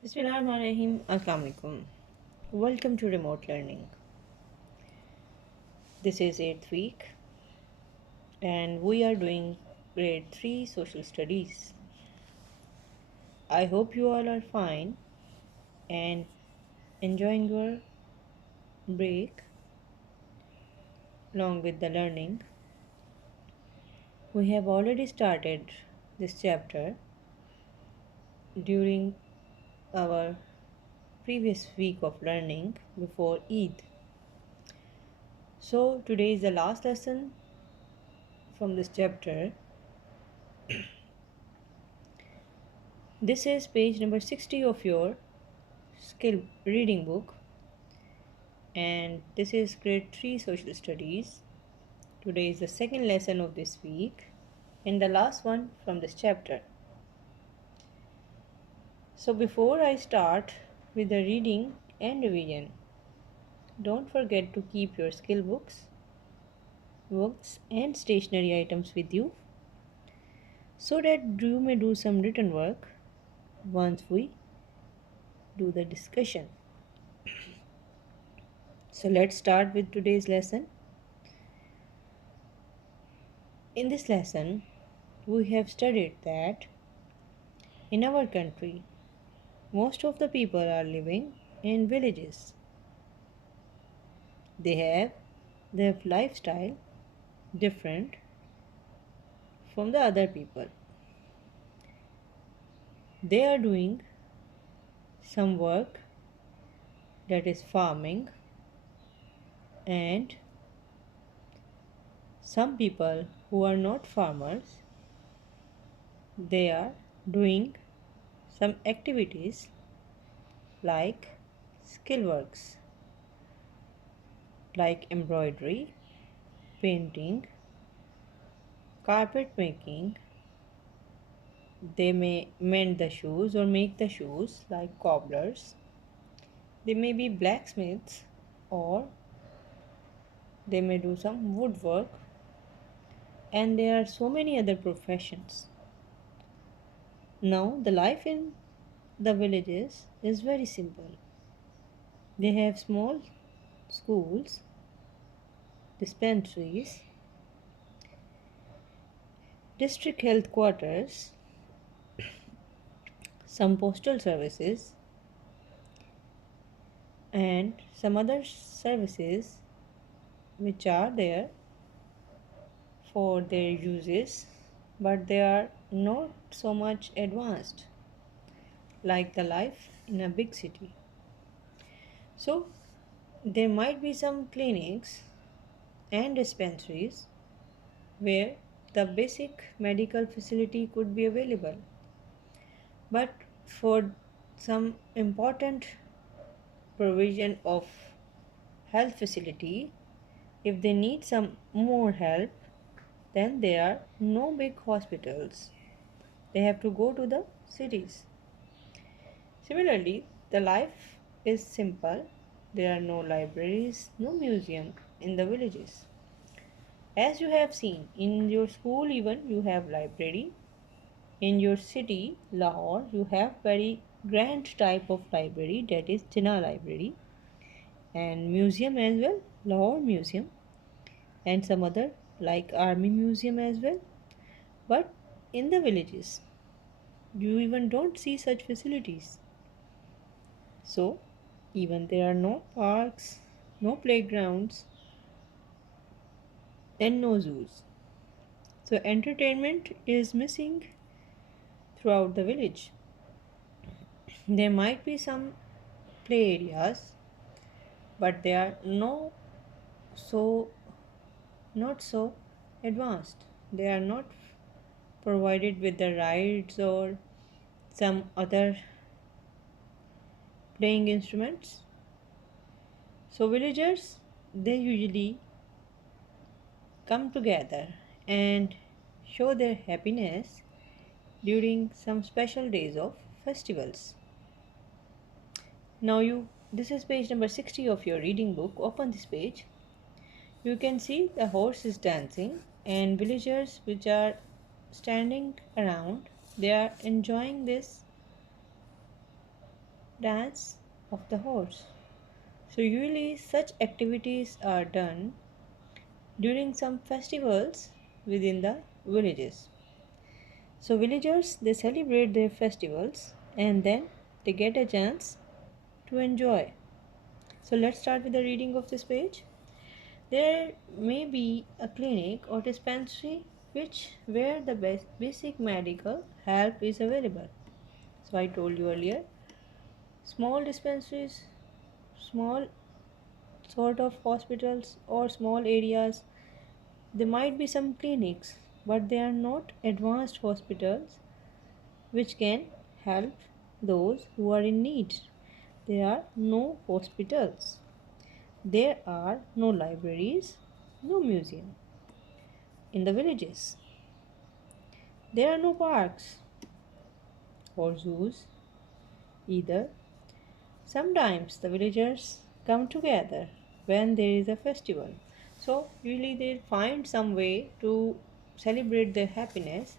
Bismillahirrahmanirrahim. Assalamu alaikum. Welcome to remote learning. This is 8th week and we are doing grade 3 social studies. I hope you all are fine and enjoying your break along with the learning. We have already started this chapter during our previous week of learning before Eid. So today is the last lesson from this chapter. This is page number 60 of your skill reading book, and this is grade 3 social studies. Today is the second lesson of this week and the last one from this chapter. So before I start with the reading and revision, don't forget to keep your skill books and stationery items with you so that you may do some written work once we do the discussion. So let's start with today's lesson. In this lesson, we have studied that in our country, most of the people are living in villages. They have their lifestyle different from the other people. They are doing some work that is farming, and some people who are not farmers, they are doing some activities like skill works like embroidery, painting, carpet making. They may mend the shoes or make the shoes like cobblers. They may be blacksmiths, or they may do some woodwork, and there are so many other professions. Now, the life in the villages is very simple. They have small schools, dispensaries, district health quarters, some postal services, and some other services which are there for their uses, but they are not so much advanced like the life in a big city. So, there might be some clinics and dispensaries where the basic medical facility could be available, but for some important provision of health facility, if they need some more help, then there are no big hospitals. They have to go to the cities. Similarly, the life is simple. There are no libraries, no museum in the villages. As you have seen, in your school even you have library. In your city, Lahore, you have very grand type of library, that is Jinnah Library, and museum as well, Lahore Museum, and some other like Army Museum as well. But in the villages, you even don't see such facilities. So, even there are no parks, no playgrounds, and no zoos. So, entertainment is missing throughout the village. There might be some play areas, but they are so not so advanced. They are not provided with the rides or some other playing instruments. So villagers, they usually come together and show their happiness during some special days of festivals. Now you this is page number 60 of your reading book. Open this page. You can see the horses dancing and villagers which are standing around. They are enjoying this dance of the horse. So, usually, such activities are done during some festivals within the villages. So, villagers they celebrate their festivals and then they get a chance to enjoy. So, let's start with the reading of this page. There may be a clinic or dispensary which where the basic medical help is available. So, I told you earlier, small dispensaries, small sort of hospitals or small areas, there might be some clinics, but they are not advanced hospitals which can help those who are in need. There are no hospitals. There are no libraries, no museum in the villages. There are no parks or zoos either. Sometimes the villagers come together when there is a festival. So, usually they find some way to celebrate their happiness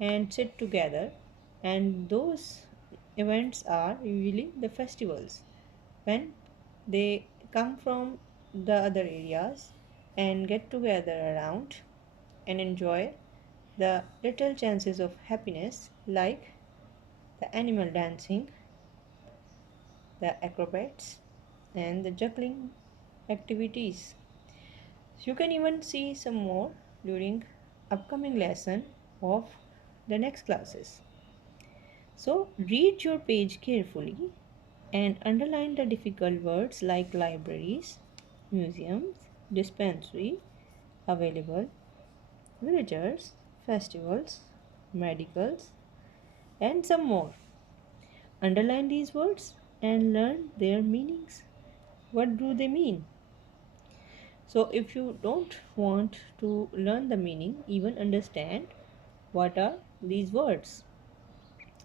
and sit together, and those events are usually the festivals when they come from the other areas and get together around and enjoy the little chances of happiness like the animal dancing, the acrobats, and the juggling activities. You can even see some more during upcoming lesson of the next classes. So read your page carefully and underline the difficult words like libraries, museums, dispensary, available, villagers, festivals, medicals, and some more. Underline these words and learn their meanings. What do they mean? So, if you don't want to learn the meaning, even understand what are these words.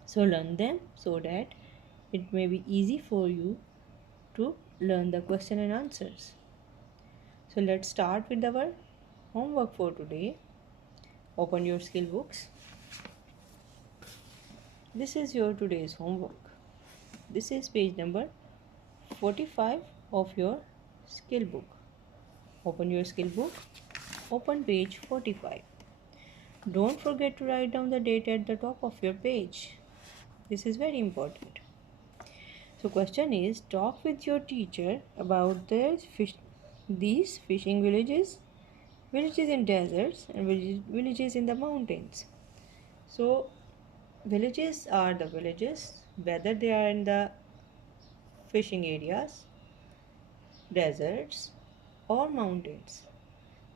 So, learn them so that it may be easy for you to learn the question and answers. So, let's start with our homework for today. Open your skill books. This is your today's homework. This is page number 45 of your skill book. Open your skill book. Open page 45. Don't forget to write down the date at the top of your page. This is very important. So question is, talk with your teacher about these fishing villages, villages in deserts and villages in the mountains. So villages are the villages whether they are in the fishing areas, deserts or mountains.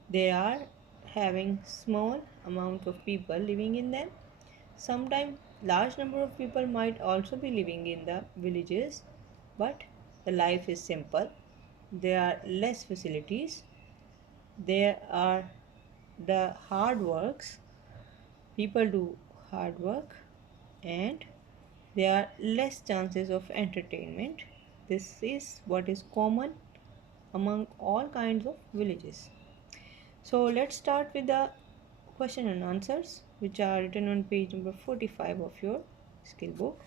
They are having small amount of people living in them. Sometimes large number of people might also be living in the villages, but the life is simple. There are less facilities. There are the hard works. People do hard work and there are less chances of entertainment. This is what is common among all kinds of villages. So let's start with the question and answers which are written on page number 45 of your skill book.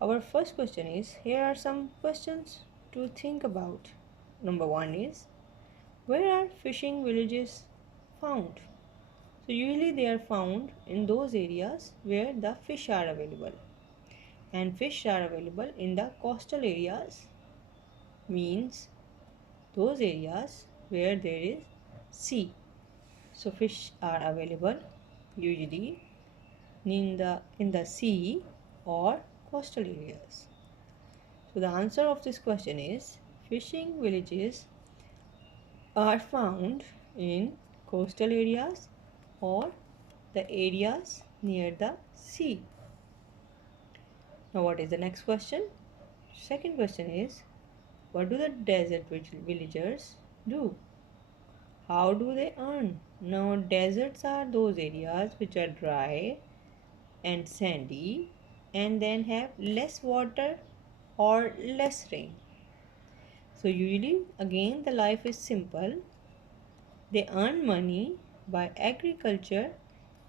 Our first question is, here are some questions to think about. Number 1 is, where are fishing villages found? So usually they are found in those areas where the fish are available. And fish are available in the coastal areas means those areas where there is sea. So fish are available usually in the sea or coastal areas. So the answer of this question is, fishing villages are found in coastal areas or the areas near the sea. Now what is the next question? Second question is, what do the desert villagers do? How do they earn? Now deserts are those areas which are dry and sandy and then have less water or less rain. So usually again the life is simple. They earn money by agriculture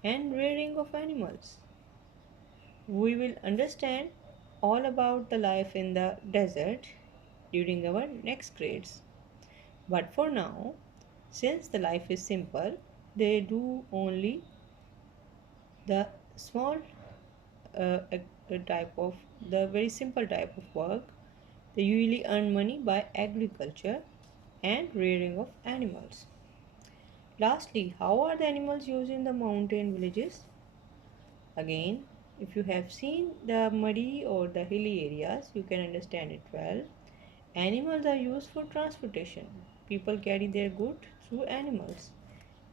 and rearing of animals. We will understand all about the life in the desert during our next grades. But for now, since the life is simple, they do only the small type of the very simple type of work. They usually earn money by agriculture and rearing of animals. Lastly, how are the animals used in the mountain villages? Again, if you have seen the muddy or the hilly areas, you can understand it well. Animals are used for transportation. People carry their goods through animals,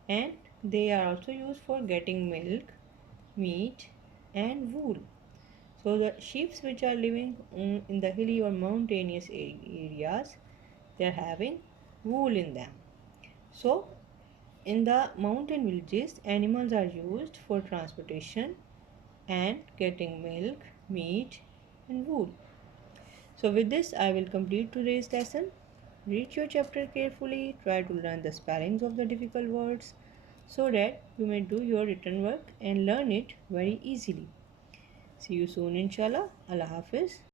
and they are also used for getting milk, meat, and wool. So the sheep which are living in the hilly or mountainous areas, they are having wool in them. So in the mountain villages, animals are used for transportation and getting milk, meat, and wool. So with this, I will complete today's lesson. Read your chapter carefully, try to learn the spellings of the difficult words so that you may do your written work and learn it very easily. See you soon inshallah. Allah Hafiz.